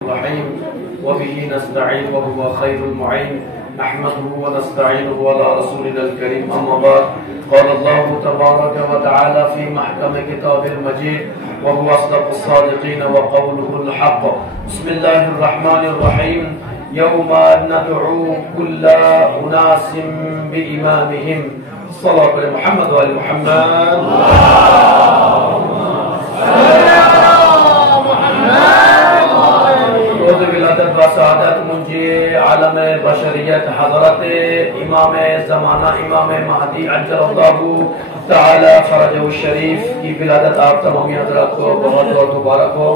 الرحيم وبه نستعين وهو خير المعين نحمده ونستعينه على رسولنا الكريم أما بعد قال الله تبارك وتعالى في محكم كتاب المجيد وهو أصدق الصادقين وقوله الحق بسم الله الرحمن الرحيم يوم ندعو كل أناس بإمامهم الصلاة على محمد وآل محمد روز ولادت و سعادت منجی عالم بشریت حضرت امام زمانہ امام مہدی عجل اللہ تعالی فرجہ الشریف کی ولادت آپ تمامی حضرات کو بہت بہت مبارک ہو۔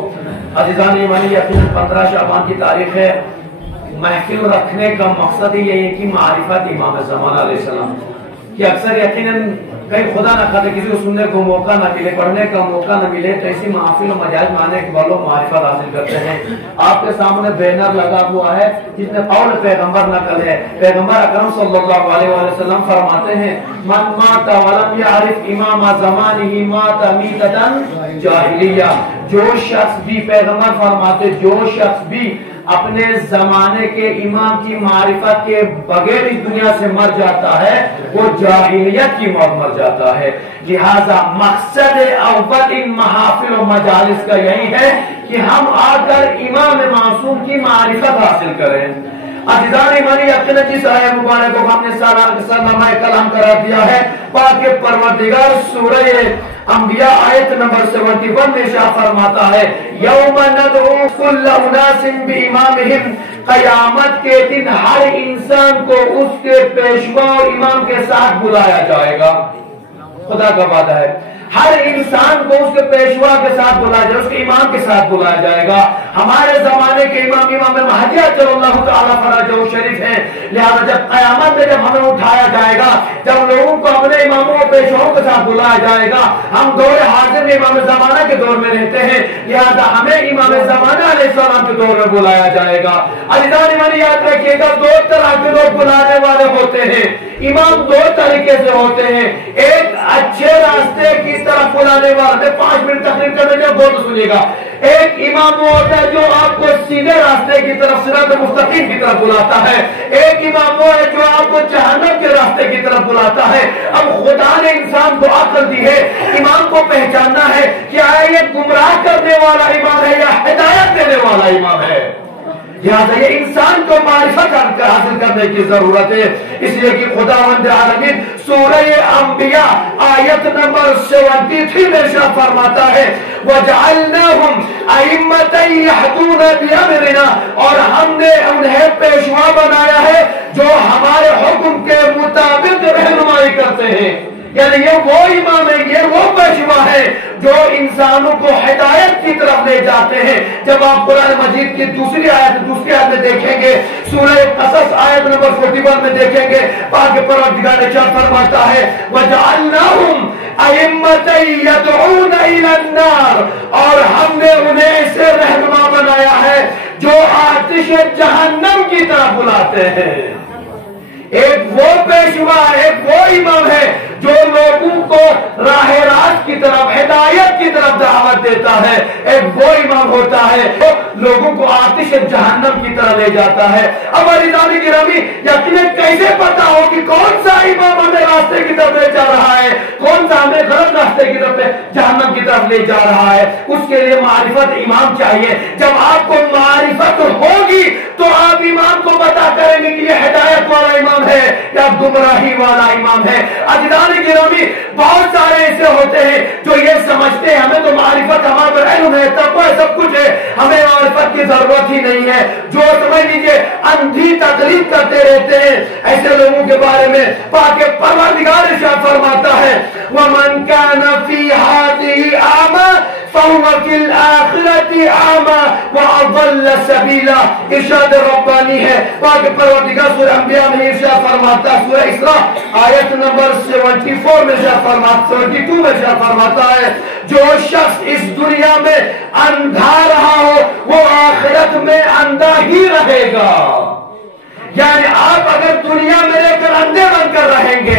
عزیزان ایمانی، یقین 15 شعبان کی تاریخ ہے۔ محفل رکھنے کا مقصد ہی یہی کہ معرفت امام زمانہ علیہ السلام کہ اکثر یقیناً کہیں خدا نہ خواہ کسی کو سننے کو موقع نہ ملے، پڑھنے کا موقع نہ ملے تو ایسی محافل و مجالس میں آنے کے والوں معرفت حاصل کرتے ہیں۔ آپ کے سامنے بینر لگا ہوا ہے جس میں قول پیغمبر نقل ہے۔ پیغمبر اکرم صلی اللہ علیہ وسلم فرماتے ہیں من مات ولم یعرف امام زمانہ مات میتۃ جاہلیہ۔ جو شخص بھی، پیغمبر فرماتے جو شخص بھی اپنے زمانے کے امام کی معرفت کے بغیر اس دنیا سے مر جاتا ہے وہ جاہلیت کی موت مر جاتا ہے۔ لہذا مقصد اول ان محافل و مجالس کا یہی ہے کہ ہم آ کر امام معصوم کی معرفت حاصل کریں۔ عزیزان ایمانی، یقیناً جس آیہ مبارک کو ہم نے سالنامہ کلام قرار دیا ہے، پاک پروردگار سورہ انبیاء آیت نمبر 71 میں شاہ فرماتا ہے یوم ندعو کل اناس بامامہم، قیامت کے دن ہر انسان کو اس کے پیشوا اور امام کے ساتھ بلایا جائے گا۔ خدا کا وعدہ ہے ہر انسان کو اس کے پیشوا کے ساتھ بلایا جائے گا، اس کے امام کے ساتھ بلایا جائے گا۔ ہمارے زمانے کے امام مہدی عجل اللہ تعالیٰ فرجہ الشریف ہیں، لہذا جب قیامت میں جب ہمیں اٹھایا جائے گا، جب لوگوں کو اپنے اماموں اور پیشواؤں کے ساتھ بلایا جائے گا، ہم دور حاضر میں امام زمانہ کے دور میں رہتے ہیں، لہذا ہمیں امام زمانہ علیہ السلام کے دور میں بلایا جائے گا۔ عزیزان ایمانی، یاد رکھیے گا دو طرح کے لوگ بلانے والے ہوتے ہیں۔ امام دو طریقے سے ہوتے ہیں، ایک اچھے راستے کی طرف بلانے والا، میں 5 منٹ تقریر کرنے جب بہت سنیے گا۔ ایک امام وہ ہوتا ہے جو آپ کو سیدھے راستے کی طرف، صراط مستقیم کی طرف بلاتا ہے۔ ایک امام وہ ہے جو آپ کو جہنم کے راستے کی طرف بلاتا ہے۔ اب خدا نے انسان کو عقل دی ہے، امام کو پہچاننا ہے کہ آیا یہ گمراہ کرنے والا امام ہے یا ہدایت دینے والا امام ہے۔ لہذا یہ انسان کو معرفت حاصل کرنے کی ضرورت ہے، اس لیے کہ خداوند عالمین سورہ انبیاء آیت نمبر 73 میں شاہ فرماتا ہے وَجَعَلْنَاهُمْ أَئِمَّةً يَهْدُونَ بِأَمْرِنَا، اور ہم نے انہیں پیشوا بنایا ہے جو ہمارے حکم کے مطابق رہنمائی کرتے ہیں۔ یعنی یہ وہ امام ہے، یہ وہ پیشوا ہے جو انسانوں کو ہدایت کی طرف لے جاتے ہیں۔ جب آپ قرآن مجید کی دوسری آیت میں دیکھیں گے، سورہ قصص آیت نمبر 41 میں دیکھیں گے، پاک پروردگار ارشاد فرماتا ہے وَجَعَلْنَاهُمْ أَئِمَّةً يَدْعُونَ إِلَى النَّارِ، اور ہم نے انہیں ایسے رہنما بنایا ہے جو آتش جہنم کی طرف بلاتے ہیں۔ ایک وہ پیشوا، ایک وہ امام ہے جو لوگوں کو راہ راست کی طرف، ہدایت کی طرف دعوت دیتا ہے۔ ایک وہ امام ہوتا ہے جو لوگوں کو آتش جہنم کی طرف لے جاتا ہے۔ اب عزیزان گرامی، یقیناً کیسے پتا ہو کہ کون سا امام ہمیں راستے کی طرف لے جا رہا ہے، کون سا ہمیں غلط راستے کی طرف، جہنم کی طرف لے جا رہا ہے؟ اس کے لیے معرفت امام چاہیے۔ جب آپ کو معرفت ہوگی تو آپ امام کو بتا کریں گے کہ یہ ہدایت والا امام ہے یا گمراہی والا امام ہے۔ عزیزان گرامی، بہت سارے ایسے ہوتے ہیں جو یہ سمجھتے ہیں ہمیں تو معرفت، ہمارے علم ہے، تقوی ہے، سب کچھ ہے، ہمیں معرفت کی ضرورت ہی نہیں ہے، جو سمجھ لیجیے اندھی تقلید کرتے رہتے ہیں۔ ایسے لوگوں کے بارے میں پاک پروردگار ارشاد فرماتا ہے وَمَنْ كَانَ فِي هَذِهِ أَعْمَى فَهُوَ فِي الْآخِرَةِ أَعْمَى وَأَضَلَّ سَبِيلًا۔ ارشاد ربانی ہے، پاک پروردگار سورہ انبیاء میں ارشاد فرماتا ہے، سورہ اسراء آیت نمبر 74 میں شاہ فرماتا، 72 میں شاہ فرماتا ہے جو شخص اس دنیا میں اندھا رہا ہو وہ آخرت میں اندھا ہی رہے گا۔ یعنی آپ اگر دنیا میں رہ کر اندھے بن کر رہیں گے،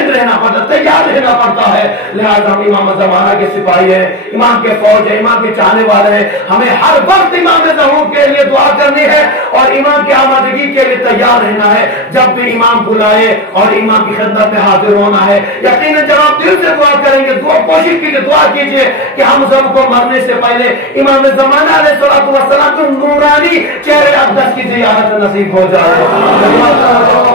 مطمئن رہنا پڑتا ہے، تیار رہنا پڑتا ہے۔ لہذا ہم امام زمانہ کے سپاہی ہیں، امام کے فوج ہے، امام کے چاہنے والے ہیں، ہمیں ہر وقت امام ظہور کے لیے دعا کرنی ہے اور امام کی آمادگی کے لیے تیار رہنا ہے۔ جب بھی امام بلائے اور امام کی خدمت میں حاضر ہونا ہے، یقیناً جب آپ دل سے دعا کریں گے، کوشش کیجیے، دعا کیجیے کہ ہم سب کو مرنے سے پہلے امام زمانہ علیہ السلام کے نورانی چہرے اقدس کی زیارت نصیب ہو جائے۔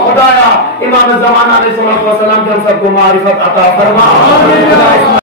خدایا امام زمانہ علیہ السلام کے ہم سب کو معرفت عطا فرما۔